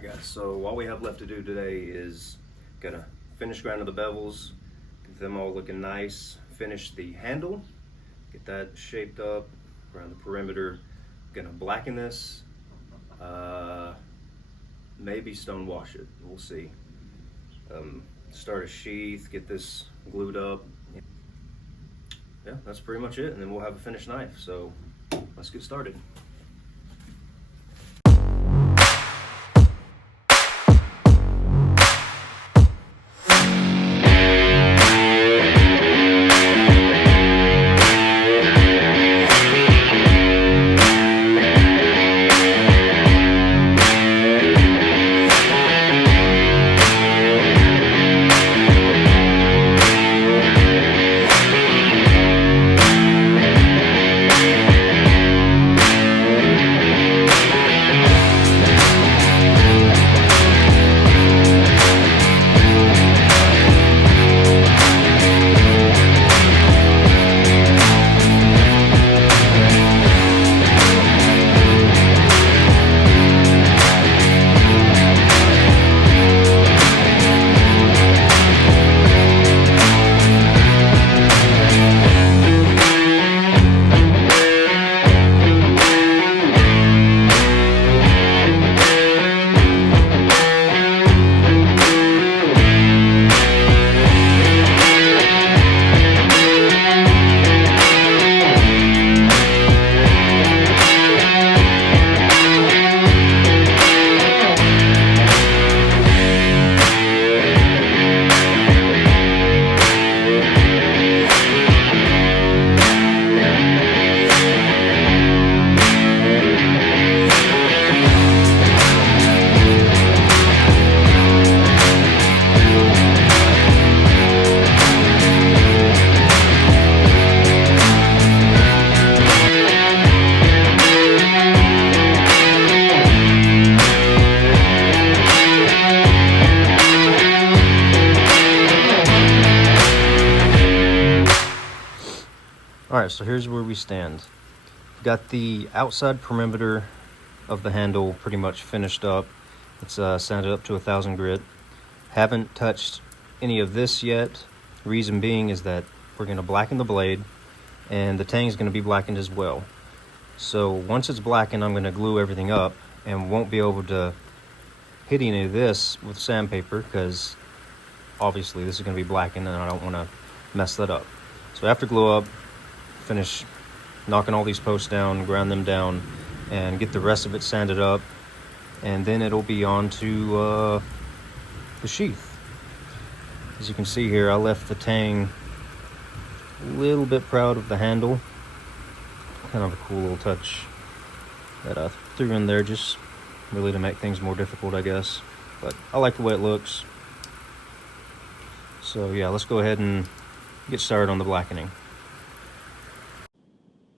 Alright guys, so all we have left to do today is gonna finish grinding the bevels, get them all looking nice, finish the handle, get that shaped up around the perimeter. Gonna blacken this, maybe stone wash it, we'll see. Start a sheath, get this glued up. Yeah, that's pretty much it, and then we'll have a finished knife. So let's get started. Alright, so here's where we stand. We've got the outside perimeter of the handle pretty much finished up. It's sanded up to 1000 grit. Haven't touched any of this yet. Reason being is that we're going to blacken the blade, and the Tang is going to be blackened as well. So once it's blackened, I'm going to glue everything up and won't be able to hit any of this with sandpaper because obviously this is going to be blackened and I don't want to mess that up. So after glue up, finish knocking all these posts down, grind them down, and get the rest of it sanded up, and then it'll be on to the sheath. As you can see here, I left the Tang a little bit proud of the handle. Kind of a cool little touch that I threw in there just really to make things more difficult, I guess. But I like the way it looks. So yeah, let's go ahead and get started on the blackening.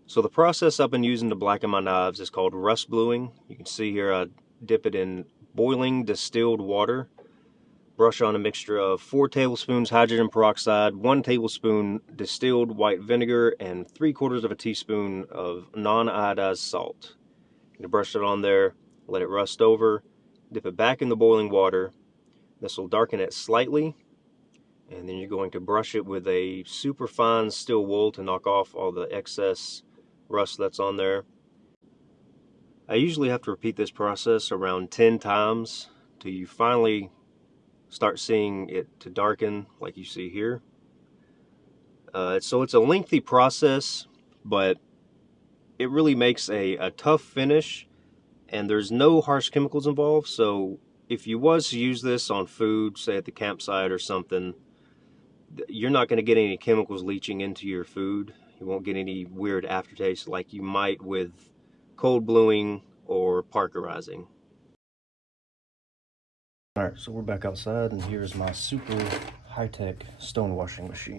So the process I've been using to blacken my knives is called rust bluing. You can see here I dip it in boiling distilled water, brush on a mixture of 4 tablespoons hydrogen peroxide, 1 tablespoon distilled white vinegar, and 3/4 teaspoon of non-iodized salt. You brush it on there, let it rust over, dip it back in the boiling water. This will darken it slightly, and then you're going to brush it with a super fine steel wool to knock off all the excess rust that's on there. I usually have to repeat this process around 10 times till you finally start seeing it to darken like you see here. So it's a lengthy process, but it really makes a tough finish, and there's no harsh chemicals involved. So if you was to use this on food, say at the campsite or something, you're not going to get any chemicals leaching into your food. You won't get any weird aftertaste like you might with cold bluing or parkerizing. Alright, so we're back outside, and here's my super high-tech stone washing machine.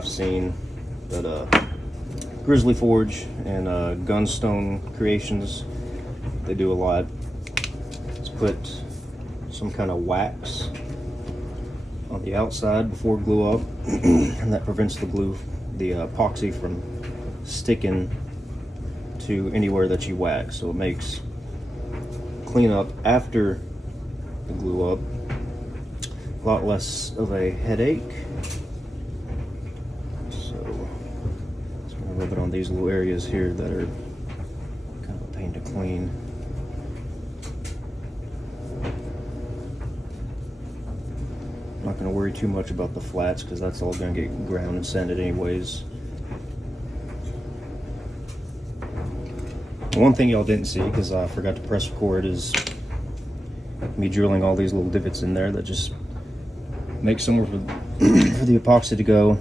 I've seen, but Grizzly Forge and Gunstone Creations, they do a lot. Let's put some kind of wax on the outside before glue up, and that prevents the epoxy from sticking to anywhere that you wax. So it makes cleanup after the glue up a lot less of a headache. So just gonna rub it on these little areas here that are kind of a pain to clean. I'm not going to worry too much about the flats because that's all going to get ground and sanded anyways. One thing y'all didn't see because I forgot to press record is me drilling all these little divots in there that just make somewhere for, for the epoxy to go.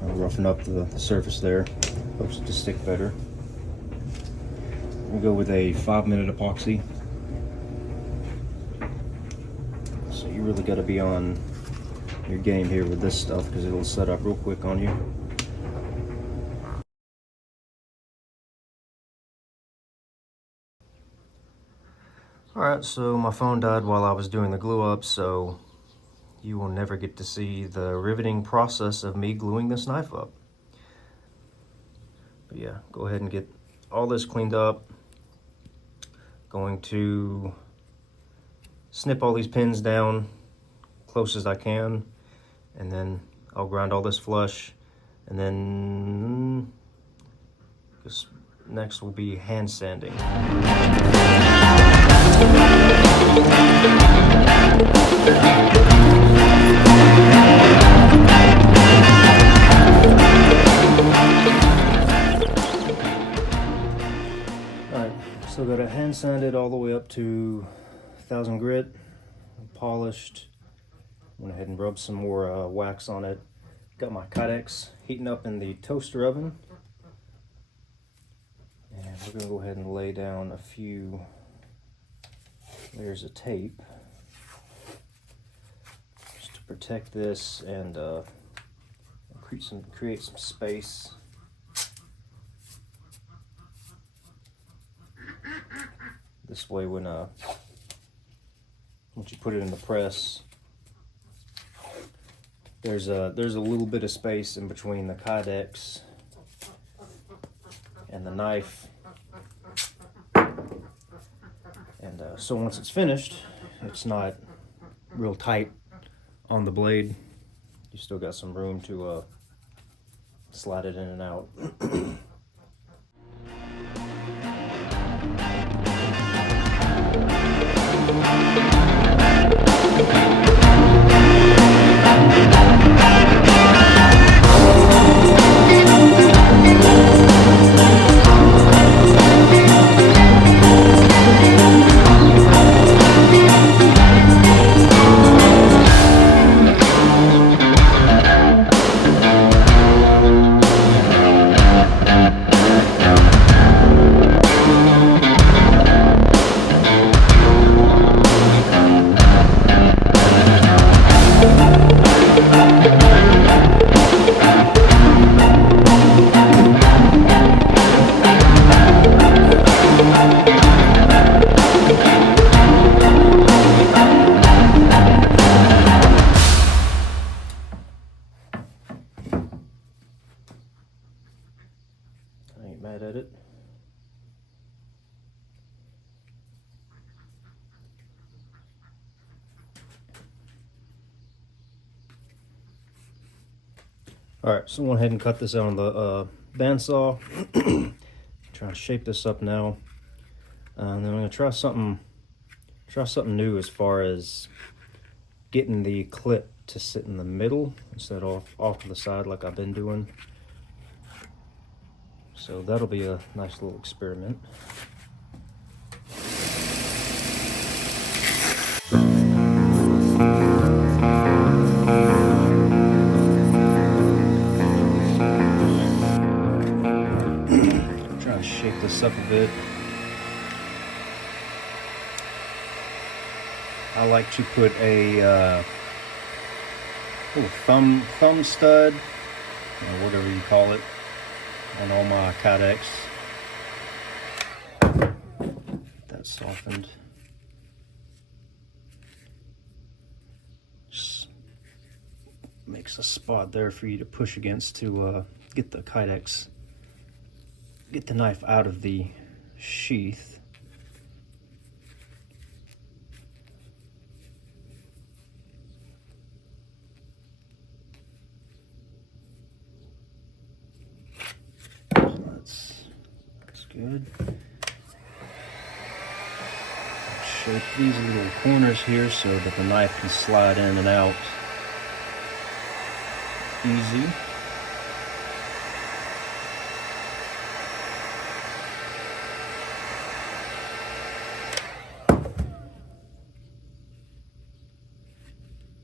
Kind of roughen up the surface there. Helps it to stick better. We'll go with a 5-minute epoxy. You really got to be on your game here with this stuff because it'll set up real quick on you. Alright, so my phone died while I was doing the glue up, so you will never get to see the riveting process of me gluing this knife up. But yeah, go ahead and get all this cleaned up. Going to snip all these pins down close as I can, and then I'll grind all this flush, and then this next will be hand sanding. Alright, so got it hand sanded all the way up to 1000 grit, polished. Went ahead and rubbed some more wax on it. Got my kydex heating up in the toaster oven. And we're going to go ahead and lay down a few layers of tape just to protect this and create some space. This way when once you put it in the press, there's a little bit of space in between the kydex and the knife, and so once it's finished, it's not real tight on the blade. You still got some room to slide it in and out. I ain't mad at it. Alright, so I went ahead and cut this out on the bandsaw. Trying to shape this up now. And then I'm going to try something new as far as getting the clip to sit in the middle instead of off to the side like I've been doing. So that'll be a nice little experiment. Trying to shape this up a bit. I like to put a little thumb stud, or whatever you call it, on all my kydex. That softened. Just makes a spot there for you to push against to get the kydex, get the knife out of the sheath. That's good. Shape these little corners here so that the knife can slide in and out easy.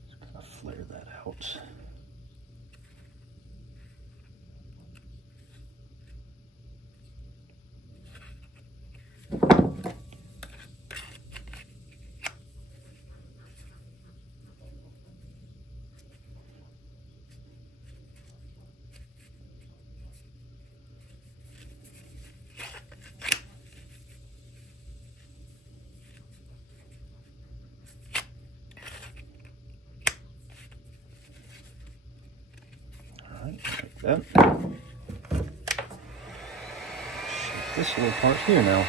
Just kind of flare that out. Like that. Shape this little part here now.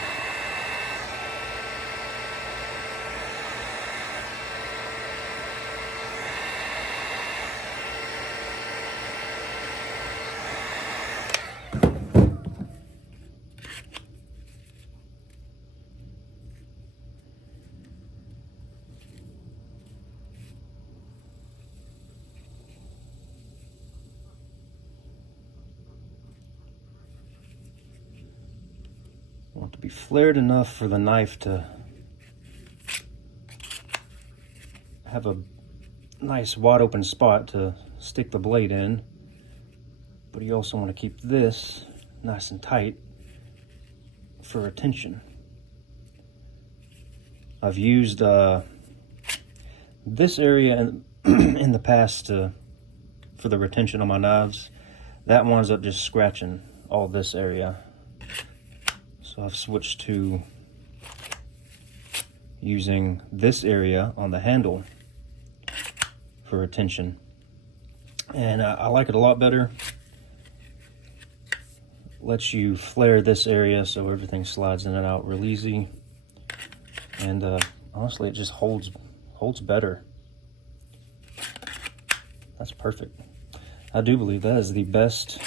Want to be flared enough for the knife to have a nice wide open spot to stick the blade in, but you also want to keep this nice and tight for retention. I've used this area in the past for the retention on my knives. That winds up just scratching all this area. So I've switched to using this area on the handle for retention. And I like it a lot better. Lets you flare this area so everything slides in and out real easy. And honestly, it just holds better. That's perfect. I do believe that is the best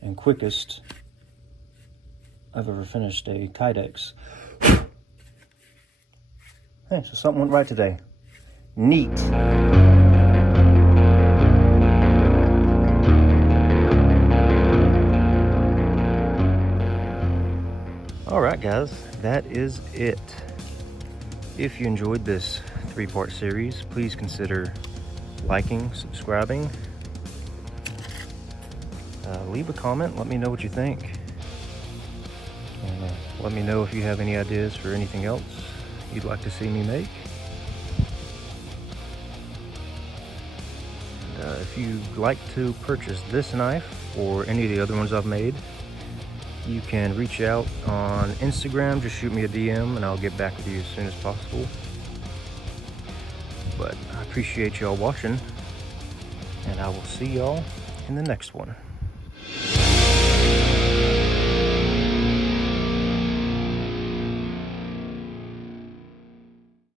and quickest I've ever finished a kydex. Hey, so something went right today. Neat. All right, guys, that is it. If you enjoyed this 3-part series, please consider liking, subscribing. Leave a comment, let me know what you think. And let me know if you have any ideas for anything else you'd like to see me make. And, if you'd like to purchase this knife or any of the other ones I've made, you can reach out on Instagram, just shoot me a DM and I'll get back with you as soon as possible. But I appreciate y'all watching, and I will see y'all in the next one.